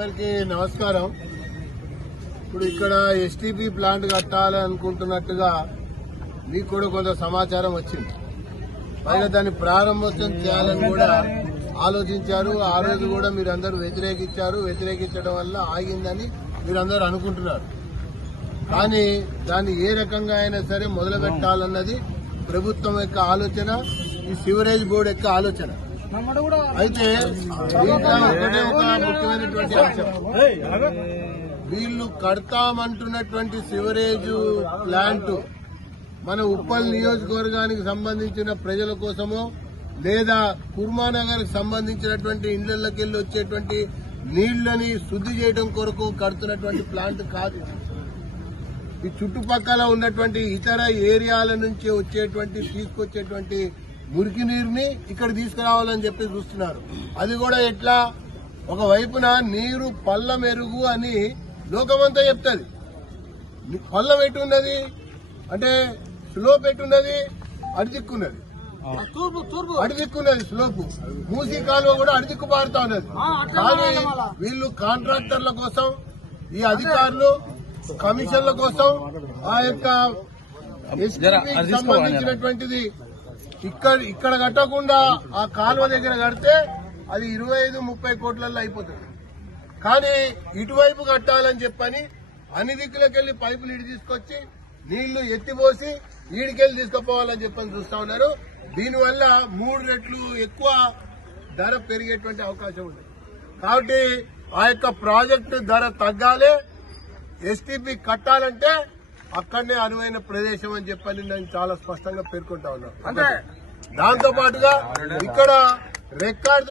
అందరికీ నమస్కారం. ఇప్పుడు ఇక్కడ ఎస్టీపీ ప్లాంట్ కట్టాలని అనుకుంటున్నట్టుగా మీకు కూడా కొంత సమాచారం వచ్చింది. పైగా దాన్ని ప్రారంభోత్సవం చేయాలని కూడా ఆలోచించారు. ఆ రోజు కూడా మీరందరూ వ్యతిరేకించారు. వ్యతిరేకించడం వల్ల ఆగిందని మీరందరూ అనుకుంటున్నారు. కానీ దాన్ని ఏ రకంగా అయినా సరే మొదలు పెట్టాలన్నది ప్రభుత్వం యొక్క ఆలోచన, ఈ సివరేజ్ బోర్డు యొక్క ఆలోచన. అయితే దీంట్లో ఒకటే ఒక ముఖ్యమైనటువంటి అంశం, వీళ్లు కడతామంటున్నటువంటి సివరేజ్ ప్లాంట్ మన ఉప్పల్ నియోజకవర్గానికి సంబంధించిన ప్రజల కోసమో లేదా కుర్మానగర్ సంబంధించినటువంటి ఇండ్లకెళ్లి వచ్చేటువంటి నీళ్లని శుద్ధి చేయడం కొరకు కడుతున్నటువంటి ప్లాంట్ కాదు. ఈ చుట్టుపక్కల ఉన్నటువంటి ఇతర ఏరియాల నుంచి తీసుకొచ్చేటువంటి మురికి నీరుని ఇక్కడ తీసుకురావాలని చెప్పి చూస్తున్నారు. అది కూడా ఎట్లా, ఒకవైపున నీరు పల్ల మెరుగు అని లోకమంతా చెప్తుంది. పల్లం ఎట్టున్నది అంటే స్లోప్ ఎట్టున్నది, అడిదిక్కున్నది, అడిదిక్కున్నది స్లోపు. మూసీ కాలువ కూడా అడిదిక్కు పారుతా ఉన్నది. కానీ వీళ్ళు కాంట్రాక్టర్ల కోసం, ఈ అధికారులు కమిషన్ల కోసం ఆ యొక్క ఎస్టీపీకి సంబంధించినటువంటిది ఇక్కడ కట్టకుండా ఆ కాలువ దగ్గర కడితే అది 25-30 కోట్లలో అయిపోతుంది. కానీ ఇటువైపు కట్టాలని చెప్పని అన్ని దిక్కులకెళ్లి పైపులు ఇటు తీసుకొచ్చి నీళ్లు ఎత్తిపోసి ఈడికెళ్లి తీసుకుపోవాలని చెప్పని చూస్తా ఉన్నారు. దీనివల్ల 3 రెట్లు ఎక్కువ ధర పెరిగేటువంటి అవకాశం ఉంది. కాబట్టి ఆ యొక్క ప్రాజెక్టు ధర తగ్గాలి, ఎస్టీపీ కట్టాలంటే అక్కడనే అనువైన ప్రదేశం అని చెప్పని నేను చాలా స్పష్టంగా పేర్కొంటా ఉన్నాను. దాంతో పాటుగా ఇక్కడ రికార్డు